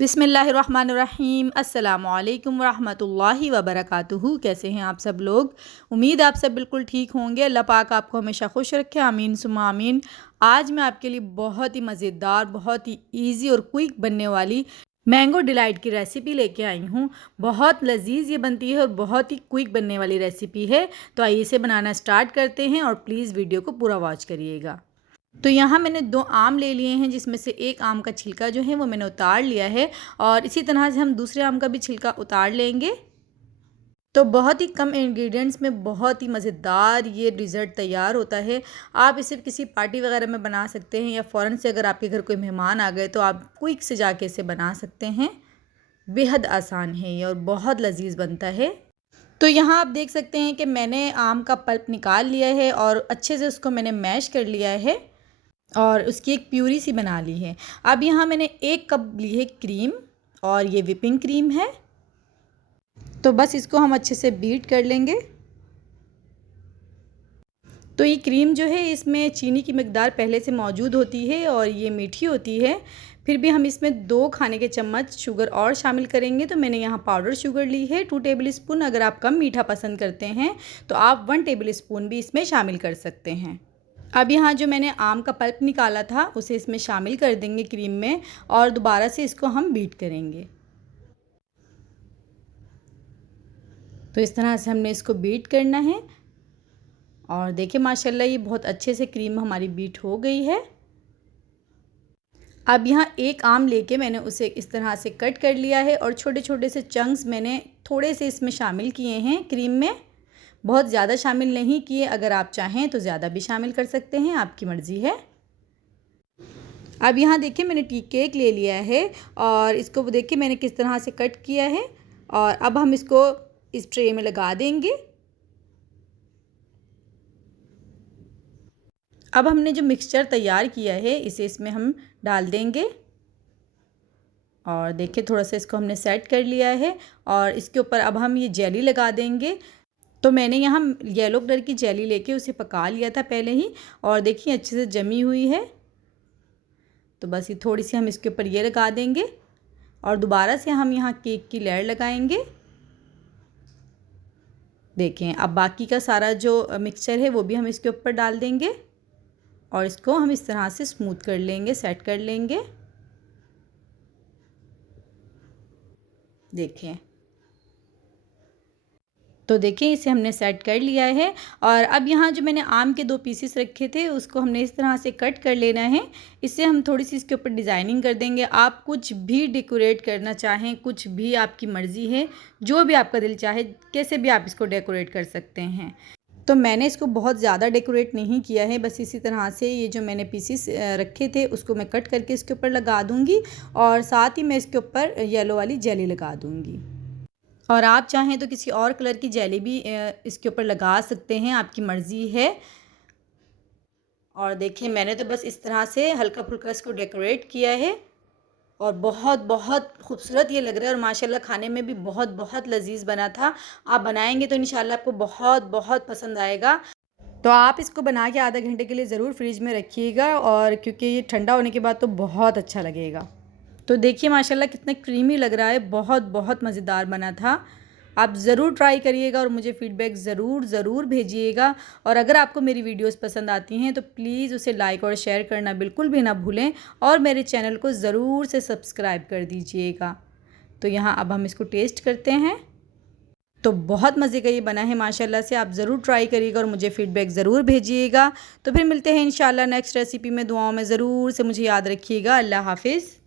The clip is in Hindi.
बिस्मिल्लाहिर्रहमानिर्रहीम अस्सलामुअलैकुम वरहमतुल्लाहि वबरकातुहू। कैसे हैं आप सब लोग? उम्मीद आप सब बिल्कुल ठीक होंगे। अल्लाह पाक आपको हमेशा खुश रखे, आमीन सुम्मा आमीन। आज मैं आपके लिए बहुत ही मज़ेदार, बहुत ही इजी और क्विक बनने वाली मैंगो डिलाइट की रेसिपी लेके आई हूँ। बहुत लजीज ये बनती है और बहुत ही क्विक बनने वाली रेसिपी है। तो आइए इसे बनाना स्टार्ट करते हैं और प्लीज़ वीडियो को पूरा वॉच करिएगा। तो यहाँ मैंने 2 आम ले लिए हैं, जिसमें से एक आम का छिलका जो है वो मैंने उतार लिया है और इसी तरह से हम दूसरे आम का भी छिलका उतार लेंगे। तो बहुत ही कम इंग्रेडिएंट्स में बहुत ही मज़ेदार ये डिज़र्ट तैयार होता है। आप इसे किसी पार्टी वगैरह में बना सकते हैं या फ़ौरन से अगर आपके घर कोई मेहमान आ गए तो आप क्विक से जाके इसे बना सकते हैं। बेहद आसान है ये और बहुत लजीज बनता है। तो यहाँ आप देख सकते हैं कि मैंने आम का पल्प निकाल लिया है और अच्छे से उसको मैंने मैश कर लिया है और उसकी एक प्यूरी सी बना ली है। अब यहाँ मैंने 1 कप ली है क्रीम और ये व्हिपिंग क्रीम है। तो बस इसको हम अच्छे से बीट कर लेंगे। तो ये क्रीम जो है इसमें चीनी की मिकदार पहले से मौजूद होती है और ये मीठी होती है। फिर भी हम इसमें 2 खाने के चम्मच शुगर और शामिल करेंगे। तो मैंने यहाँ पाउडर शुगर ली है 2 टेबल स्पून। अगर आप कम मीठा पसंद करते हैं तो आप 1 टेबल स्पून भी इसमें शामिल कर सकते हैं। अब यहाँ जो मैंने आम का पल्प निकाला था उसे इसमें शामिल कर देंगे क्रीम में और दोबारा से इसको हम बीट करेंगे। तो इस तरह से हमने इसको बीट करना है और देखिए माशाल्लाह ये बहुत अच्छे से क्रीम हमारी बीट हो गई है। अब यहाँ 1 आम लेके मैंने उसे इस तरह से कट कर लिया है और छोटे छोटे से चंक्स मैंने थोड़े से इसमें शामिल किए हैं क्रीम में। बहुत ज़्यादा शामिल नहीं किए, अगर आप चाहें तो ज़्यादा भी शामिल कर सकते हैं, आपकी मर्ज़ी है। अब यहाँ देखिए मैंने टी केक ले लिया है और इसको देखिए मैंने किस तरह से कट किया है और अब हम इसको इस ट्रे में लगा देंगे। अब हमने जो मिक्सचर तैयार किया है इसे इसमें हम डाल देंगे और देखिए थोड़ा सा इसको हमने सेट कर लिया है और इसके ऊपर अब हम ये जेली लगा देंगे। तो मैंने यहाँ येलो कलर की जेली लेके उसे पका लिया था पहले ही और देखिए अच्छे से जमी हुई है। तो बस ये थोड़ी सी हम इसके ऊपर ये लगा देंगे और दोबारा से हम यहाँ केक की लेयर लगाएंगे। देखें अब बाकी का सारा जो मिक्सचर है वो भी हम इसके ऊपर डाल देंगे और इसको हम इस तरह से स्मूथ कर लेंगे, सेट कर लेंगे। देखें तो देखिए इसे हमने सेट कर लिया है और अब यहाँ जो मैंने आम के 2 पीसेस रखे थे उसको हमने इस तरह से कट कर लेना है। इससे हम थोड़ी सी इसके ऊपर डिज़ाइनिंग कर देंगे। आप कुछ भी डेकोरेट करना चाहें, कुछ भी आपकी मर्ज़ी है, जो भी आपका दिल चाहे कैसे भी आप इसको डेकोरेट कर सकते हैं। तो मैंने इसको बहुत ज़्यादा डेकोरेट नहीं किया है, बस इसी तरह से ये जो मैंने पीसेस रखे थे उसको मैं कट करके इसके ऊपर लगा दूँगी और साथ ही मैं इसके ऊपर येलो वाली जेली लगा दूँगी। और आप चाहें तो किसी और कलर की जेली भी इसके ऊपर लगा सकते हैं, आपकी मर्ज़ी है। और देखिए मैंने तो बस इस तरह से हल्का फुल्का इसको डेकोरेट किया है और बहुत बहुत खूबसूरत ये लग रहा है और माशाल्लाह खाने में भी बहुत बहुत लजीज बना था। आप बनाएंगे तो इंशाल्लाह आपको बहुत बहुत पसंद आएगा। तो आप इसको बना के आधा घंटे के लिए ज़रूर फ्रिज में रखिएगा और क्योंकि ये ठंडा होने के बाद तो बहुत अच्छा लगेगा। तो देखिए माशाल्लाह कितना क्रीमी लग रहा है, बहुत बहुत मज़ेदार बना था। आप ज़रूर ट्राई करिएगा और मुझे फ़ीडबैक ज़रूर भेजिएगा। और अगर आपको मेरी वीडियोस पसंद आती हैं तो प्लीज़ उसे लाइक और शेयर करना बिल्कुल भी ना भूलें और मेरे चैनल को ज़रूर से सब्सक्राइब कर दीजिएगा। तो यहाँ अब हम इसको टेस्ट करते हैं। तो बहुत मज़े का ये बना है माशाल्लाह से। आप ज़रूर ट्राई करिएगा और मुझे फ़ीडबैक ज़रूर भेजिएगा। तो फिर मिलते हैं इंशाल्लाह नेक्स्ट रेसिपी में। दुआओं में ज़रूर से मुझे याद रखिएगा। अल्लाह हाफ़िज़।